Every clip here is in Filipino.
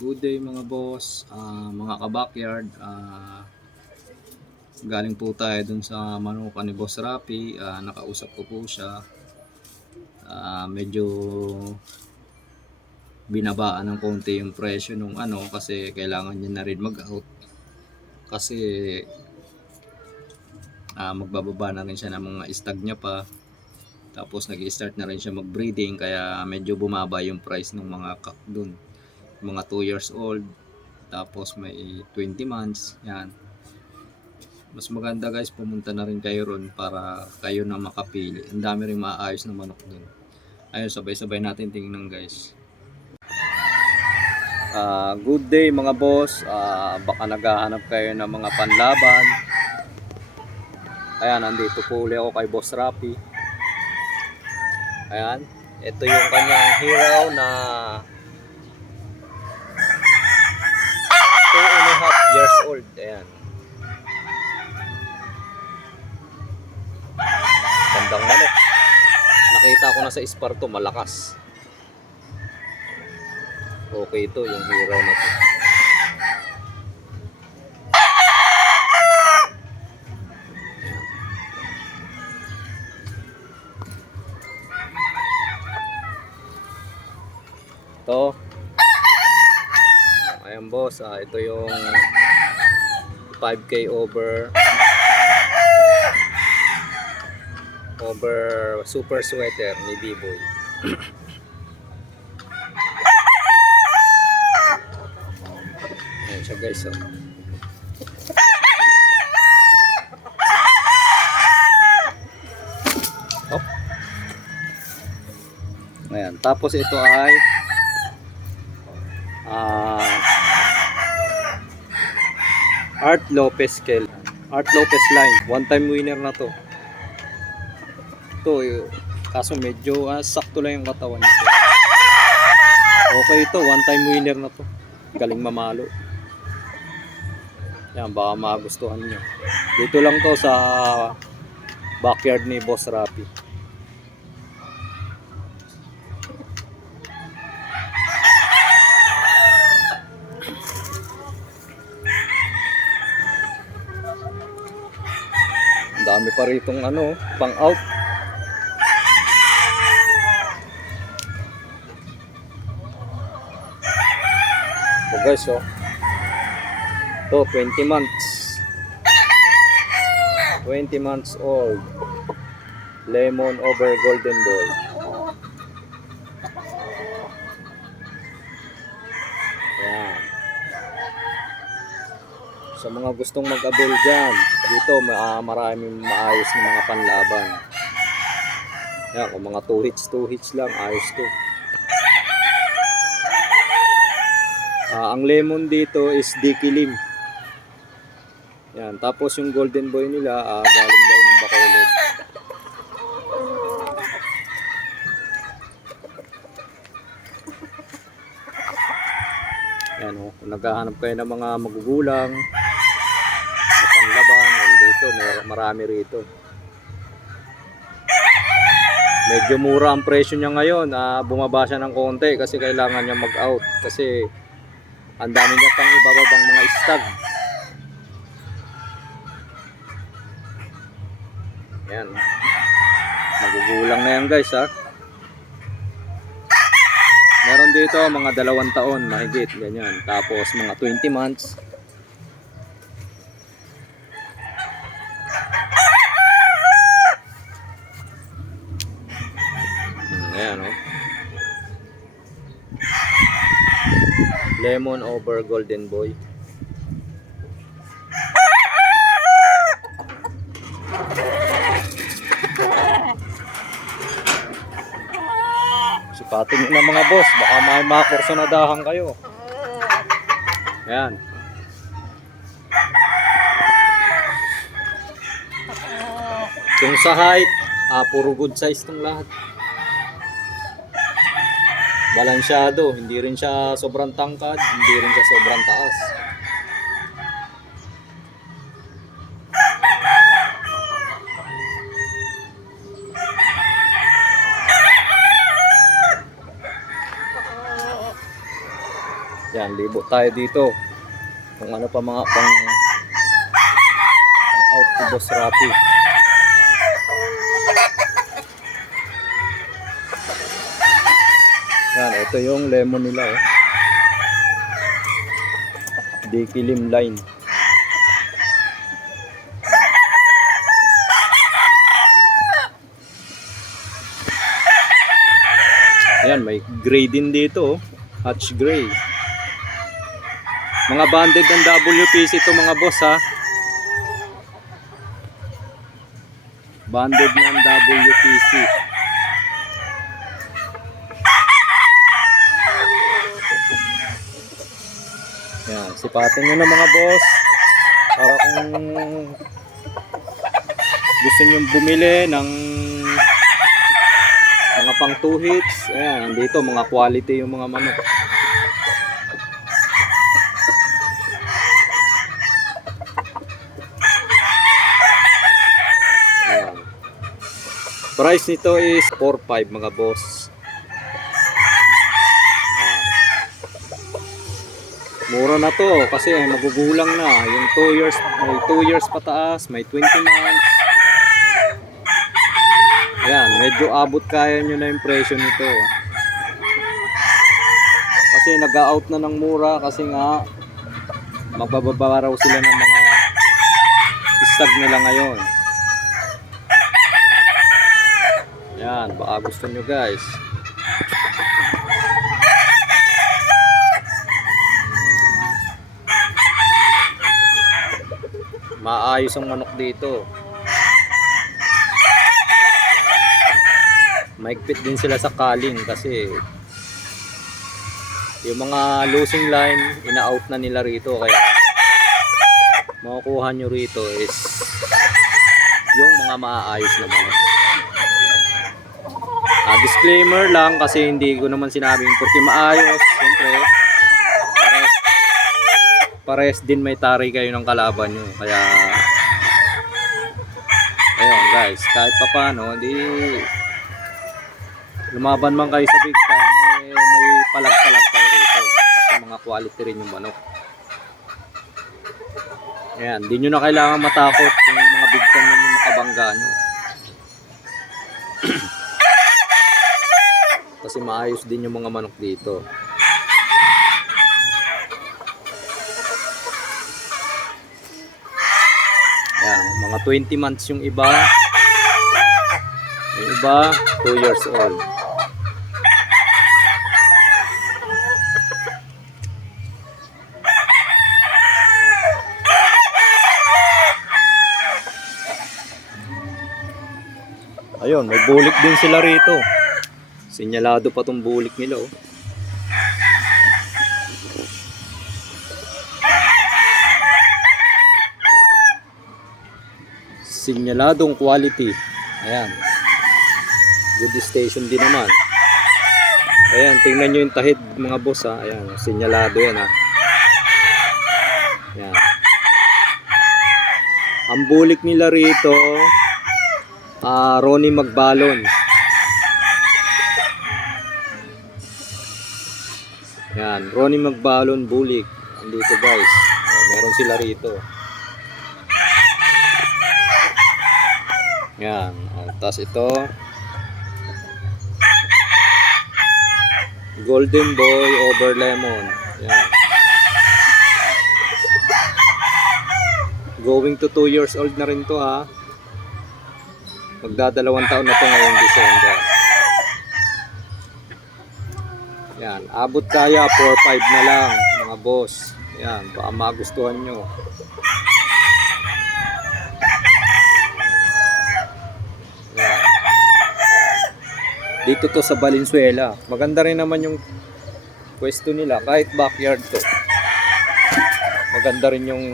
Good day mga boss, mga ka-backyard. Galing po tayo dun sa manukan ni Boss Rapi. Nakausap ko po siya. Medyo binabaan ng konti yung presyo nung kasi kailangan niya na rin mag-out. Kasi magbababa na rin siya ng mga stag niya pa. Tapos nag-i-start na rin siya mag-breeding, kaya medyo bumaba yung price ng mga cock dun. Mga 2 years old, tapos may 20 months, yan. Mas maganda guys, pumunta na rin kayo ron para kayo na makapili. Ang dami rin maayos na manok dun. Ayun, sabay-sabay natin tingnan guys. Good day mga boss. Baka naghahanap kayo ng mga panlaban. Ayan, nandito po uli ako kay Boss Rapi. Ayan, ito yung kanyang hero na 2.5 years old. Ayan, gandang manok. Nakita ko na sa Esparto, malakas. Okay, ito yung hero na to. Ito. Ayan boss, ito yung 5K over super sweater ni B-Boy. Ayan siya guys. Oh. Ayan, tapos ito ay Art Lopez line, one time winner na to. Ito, kaso medyo sakto lang yung katawan nito. Okay, ito one time winner na to. Galing mamalo. Yan, baka magustuhan nyo. Dito lang to sa backyard ni Boss Rapi. Dami pa ritong pang out. So guys, to 20 months old, lemon over golden boy. Yan. Sa mga gustong mag-avail dyan, dito maraming maayos na mga panlaban. Yan, kung mga 2 hits lang, ayos to. Ang lemon dito is Dikilim. Yan, tapos yung golden boy nila, galing daw ng Bacolod. Yan kung naghahanap kayo ng mga magugulang na panlaban, dito marami rito. Medyo mura ang presyo niya ngayon. Bumaba siya ng konti kasi kailangan niya mag-out, kasi ang dami niya pang ibababang mga stag. Yan, magugulang na yan guys Meron dito mga 2 taon mahigit, ganyan. Tapos mga 20 months. Ayan lemon over golden boy. Sipatin nyo na mga boss, baka may makursonadahan kayo. Ayan. Kung sa height, puro good size tong lahat. Balansyado, hindi rin siya sobrang tangkad, hindi rin siya sobrang taas. Yan, libo tayo dito. Kung ano pa mga pang out to Boss Rapi. Yan, ito yung lemon nila oh. Dikilim line. Yan, may gray din dito oh. Hatch gray. Mga banded ng WPC ito mga boss ha. Banded ng WPC. Yan, sipatin nyo na mga boss. Para kung gusto nyo bumili ng mga pang 2 hits. Ayan, dito mga quality yung mga manok. Ayan. Price nito is 4.5 mga boss. Mura na to kasi magugulang na. Yung 2 years, may 2 years pataas, may 20 months. Yan, medyo abot kaya nyo na yung presyo nito. Kasi nag-out na ng mura kasi nga magbababa raw sila ng mga stag nila ngayon. Yan, baka gusto nyo guys. Maayos ang manok dito. Maigpit din sila sa calling kasi yung mga losing line ina-out na nila rito, kaya makukuha nyo rito is yung mga maayos na manok. Disclaimer lang kasi hindi ko naman sinabing porque maayos, siyempre pares din may tari kayo ng kalaban nyo, kaya ayun guys, kahit pa paano di lumaban man kayo sa big time, may palag-palag kayo rito kasi mga quality rin yung manok. Ayan, di nyo na kailangan matakot kung mga big time na yung makabangga nyo. Kasi maayos din yung mga manok dito. Ayan, mga 20 months yung iba. Yung iba, 2 years old. Ayun, may bulik din sila rito. Sinyalado pa tong bulik nila oh. Sinyaladong quality. Ayan. Good station din naman. Ayan, tingnan nyo yung tahid mga boss ha. Ayan, sinyalado yan ha. Ayan. Ang bulik nila rito Ronnie Magbalon. Yan, Ronnie Magbalon bulik. Andito guys. Meron sila rito. Yan. Tapos ito Golden Boy over Lemon. Yan. Going to 2 years old na rin to ha. Magdadalawang taon na to ngayong December. Yan, abot kaya 4-5 na lang mga boss. Yan, baka magustuhan nyo. Yan. Dito to sa Valenzuela. Maganda rin naman yung pwesto nila kahit backyard to. Maganda rin yung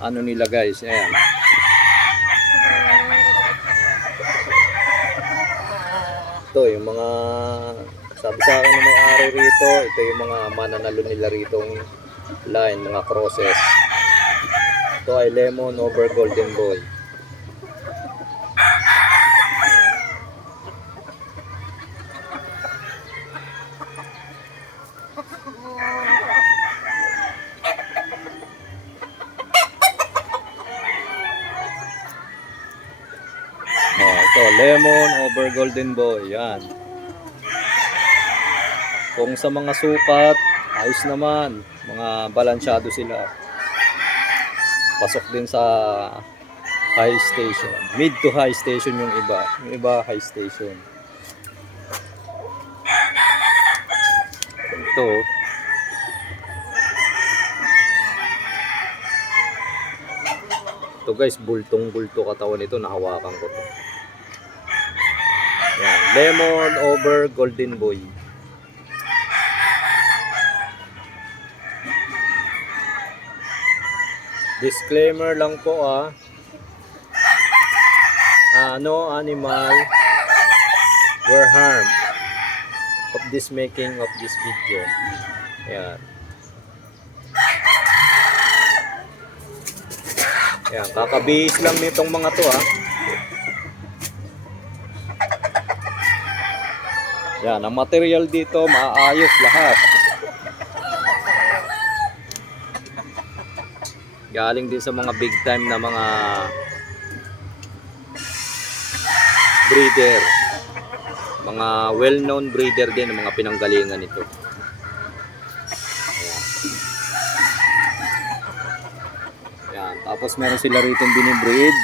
ano nila guys. Ayan. Ito yung mga sabi sa akin na may-ari rito, ito yung mga mananalo nila ritong line, mga crosses. Ito ay Lemon over Golden Boy. lemon over golden boy. Yan. Kung sa mga sukat, ayos naman. Mga balansyado sila. Pasok din sa high station. Mid to high station yung iba. Yung iba high station. Ito. Ito guys, bultong-bulto katawan ito. Nahawakan ko to. Yan. Lemon over golden boy. Disclaimer lang po no animal were harmed of this making of this video. Ayan. Ayan, kakabihis lang nitong mga to Ayan, ang material dito maayos lahat. Galing din sa mga big time na mga breeder. Mga well-known breeder din, mga pinanggalingan nito. Ayan. Tapos meron sila rito binibreed.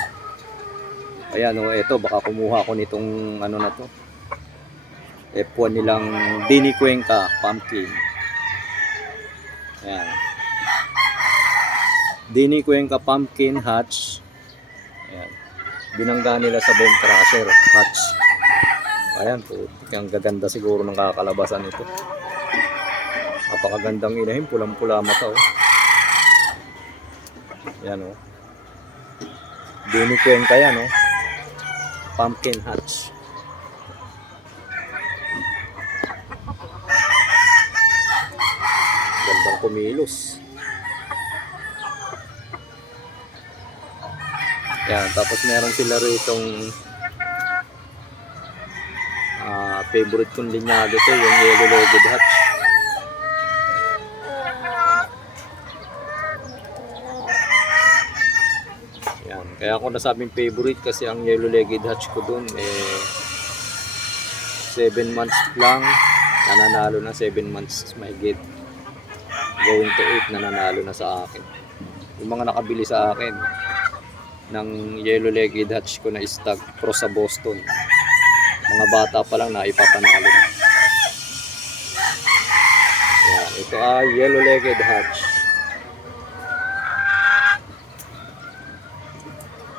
Ayan ito baka kumuha ko nitong ano na to. F1 nilang Dini Cuenca pumpkin. Ayan. Dini Cuenca pumpkin hatch. Ayan. Binangga nila sa bone crusher hatch. Ayan po, ang gaganda siguro ng kakalabasan nito. Napakagandang inahin, pulang-pula mata Ayan Dini Cuenca yan pumpkin hatch. Gandang kumilos. Yan, tapos meron sila ritong favorite kong linyado to, yung yellow-legged hatch. Yan, kaya ako nasabing favorite kasi ang yellow-legged hatch ko dun 7 months lang nananalo na, 7 months mahigit going to 8 nananalo na sa akin. Yung mga nakabili sa akin ng yellow-legged hatch ko na stag cross sa Boston, mga bata pa lang na ipapanalo na. Yan, ito yellow-legged hatch.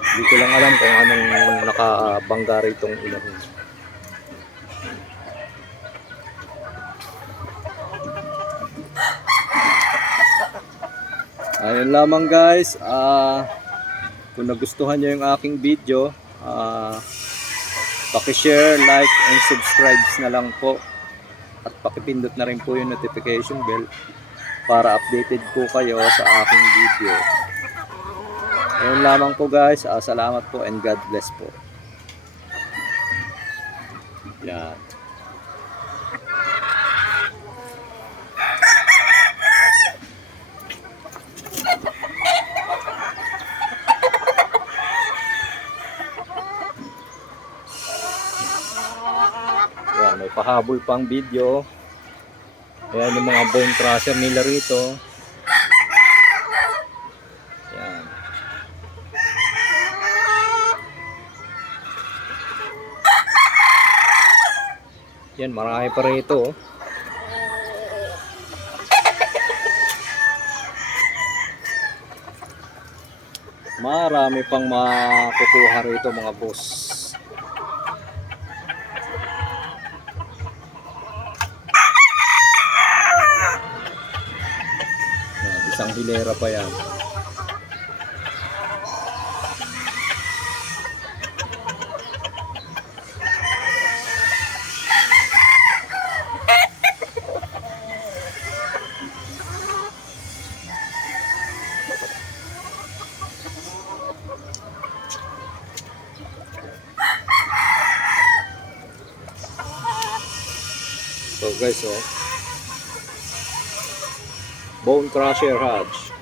Hindi ko lang alam kung anong nakabangga ritong ilahin. Ayun lamang guys. Kung nagustuhan nyo yung aking video, paki-share, like, and subscribe na lang po. At pakipindot na rin po yung notification bell para updated po kayo sa aking video. Ayun lamang po guys. Salamat po and God bless po. Yan. Yan, may pahabol pang video. Ayan yung mga bone crusher nila rito. Yan. Yan, marami pa rito. Marami pang makukuha rito mga boss. Isang hilera pa yan. So guys, bone crusher hatch.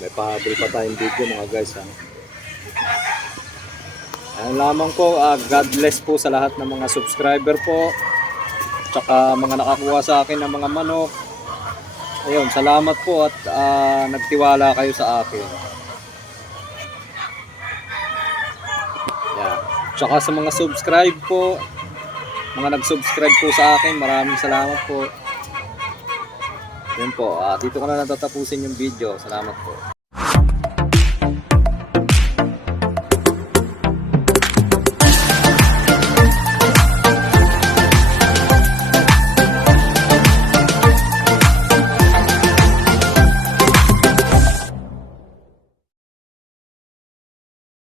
May may pahabol pa tayong video mga guys. Ayun lamang po, God bless po sa lahat ng mga subscriber po, tsaka mga nakakuha sa akin ng mga manok. Ayun, salamat po at nagtiwala kayo sa akin. Yan. Tsaka sa mga subscribe po, mga nag-subscribe po sa akin, maraming salamat po. Yun po, dito ko na natatapusin yung video. Salamat po.